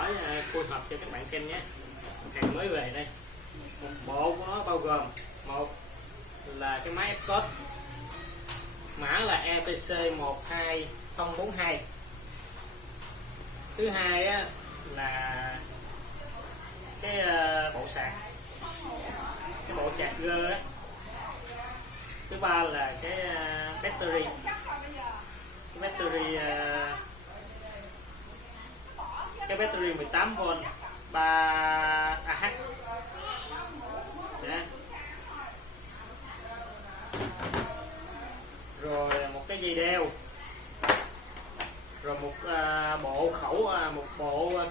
mở khui hộp cho các bạn xem nhé. Hàng mới về đây. Một bộ của nó bao gồm một là cái máy Epcot, mã là ETC 12042. Thứ hai á, là cái bộ sạc, cái bộ sạc gơ á. Thứ ba là cái battery, cái battery 18V 3Ah. Rồi một cái dây đeo, rồi một bộ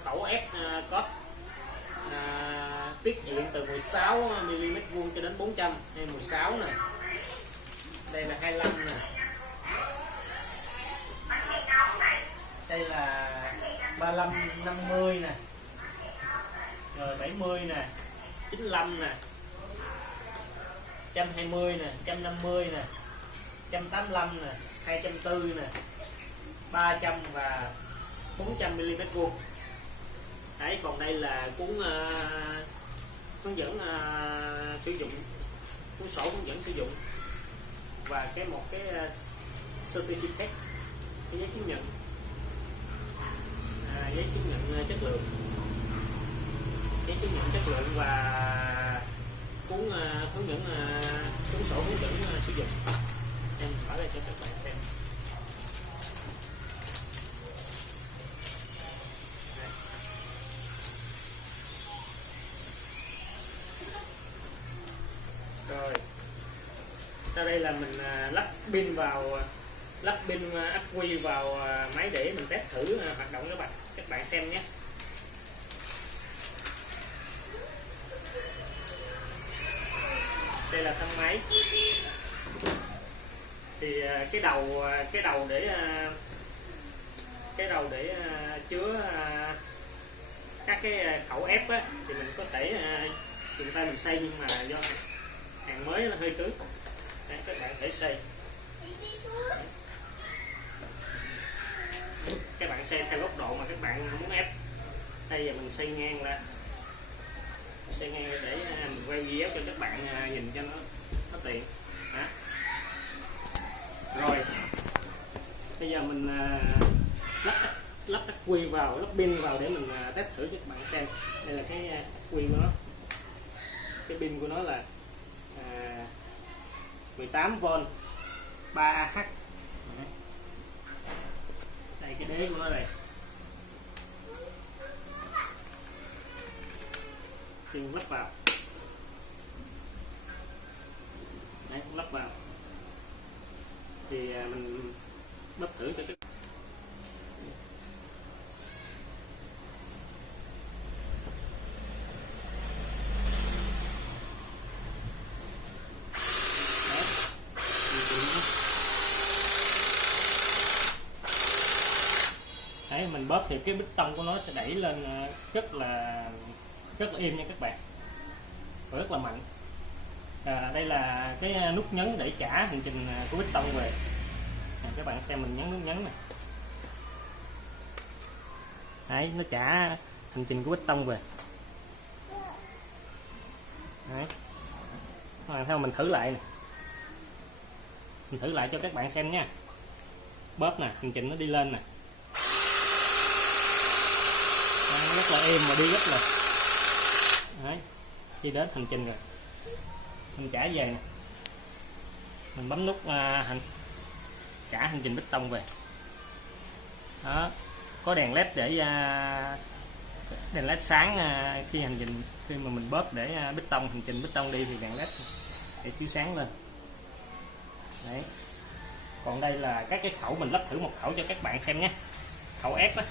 khẩu Epcot tiết diện từ 16mm cho đến 400 hay 16 nè. Đây là 25 nè. Đây là 35 50 nè. Rồi 70 nè, 95 nè, 120 nè, 150 nè, 185 nè, 240 nè, 300 và 400mm². Đấy, còn đây là cuốn hướng dẫn sử dụng, cuốn sổ hướng dẫn sử dụng và một cái certificate, cái giấy chứng nhận, giấy chứng nhận chất lượng, giấy chứng nhận chất lượng và cuốn hướng dẫn, cuốn sổ hướng dẫn sử dụng. Em mở ra cho các bạn xem. Rồi sau đây là mình lắp pin ắc quy vào máy để mình test thử hoạt động các bạn xem nhé. Đây là thân máy. Thì cái đầu để chứa các cái khẩu ép á, thì mình có thể dùng tay mình xay, nhưng mà do hàng mới nó hơi cứng. Đấy, các bạn thể xay. Các bạn xay theo góc độ mà các bạn muốn ép. Đây giờ mình xay ngang ra, xay ngang để mình quay video cho các bạn nhìn cho nó tiện. Đó. Rồi bây giờ mình lắp ắc quy vào, lắp pin vào để mình test thử cho các bạn xem. Đây là cái ắc quy của nó, cái pin của nó là 18V 3Ah. Đây cái đế của nó đây. Thì lắp vào. Đấy, lắp vào. Thì mình bấm thử cho cái đấy, mình bóp thì cái bích tông của nó sẽ đẩy lên rất là êm nha các bạn, và rất là mạnh. Đây là cái nút nhấn để trả hành trình của bích tông về. Các bạn xem mình nhấn nút nhấn này. Đấy, nó trả hành trình của bích tông về. Đấy. Theo mình thử lại này. Mình thử lại cho các bạn xem nha. Bóp nè, hành trình nó đi lên nè. Rất là êm mà đi rất là. Đấy, đi đến hành trình rồi. Mình trả về nè. Mình bấm nút trả hành trình bích tông về. Đó, có đèn led để đèn led sáng khi mà mình bóp để bích tông, hành trình bích tông đi thì đèn led sẽ chiếu sáng lên. Đấy. Còn đây là các cái khẩu, mình lắp thử một khẩu cho các bạn xem nhé. Khẩu ép á,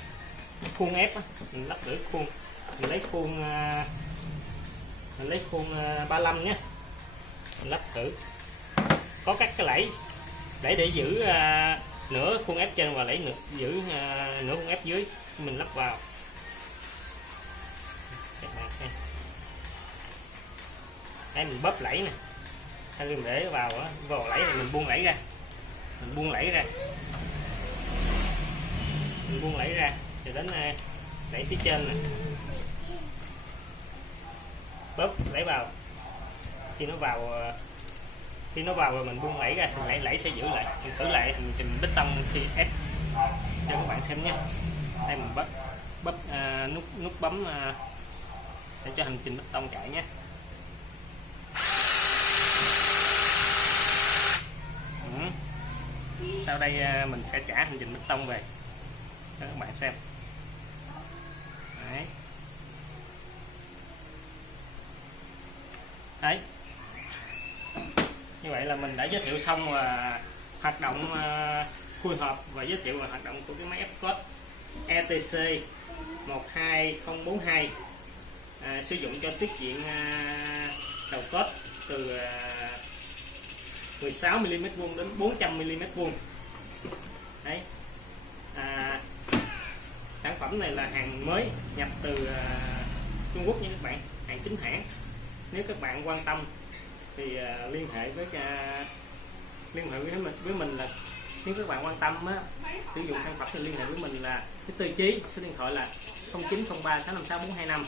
khuôn ép á, mình lắp thử khuôn, mình lấy khuôn 35 nhé. Mình lắp thử. Có các cái lẫy để giữ nửa khuôn ép trên và giữ nửa khuôn ép dưới. Mình lắp vào. Các bạn xem. Đây mình bóp lẫy nè. Hay mình để vào lẫy này, mình buông lẫy ra. Mình buông lẫy ra cho đến đẩy phía trên này, bóp đẩy vào. Khi nó vào rồi mình buông đẩy ra, thì đẩy sẽ giữ lại. Mình thử lại hành trình bê tông khi ép cho các bạn xem nhé. Đây mình bóp nút bấm để cho hành trình bê tông chạy nhé. Sau đây mình sẽ trả hành trình bê tông về cho các bạn xem. Đấy. Như vậy là mình đã giới thiệu xong hoạt động phối hợp và giới thiệu hoạt động của cái máy ép code ETC 12042, sử dụng cho tiết diện đầu code từ 16mm vuông đến 400mm vuông. Đấy. Sản phẩm này là hàng mới nhập từ Trung Quốc nha các bạn, hàng chính hãng. Nếu các bạn quan tâm thì liên hệ với mình là, nếu các bạn quan tâm sử dụng sản phẩm thì liên hệ với mình là cái Tư Chí, số điện thoại là 0903 656 425.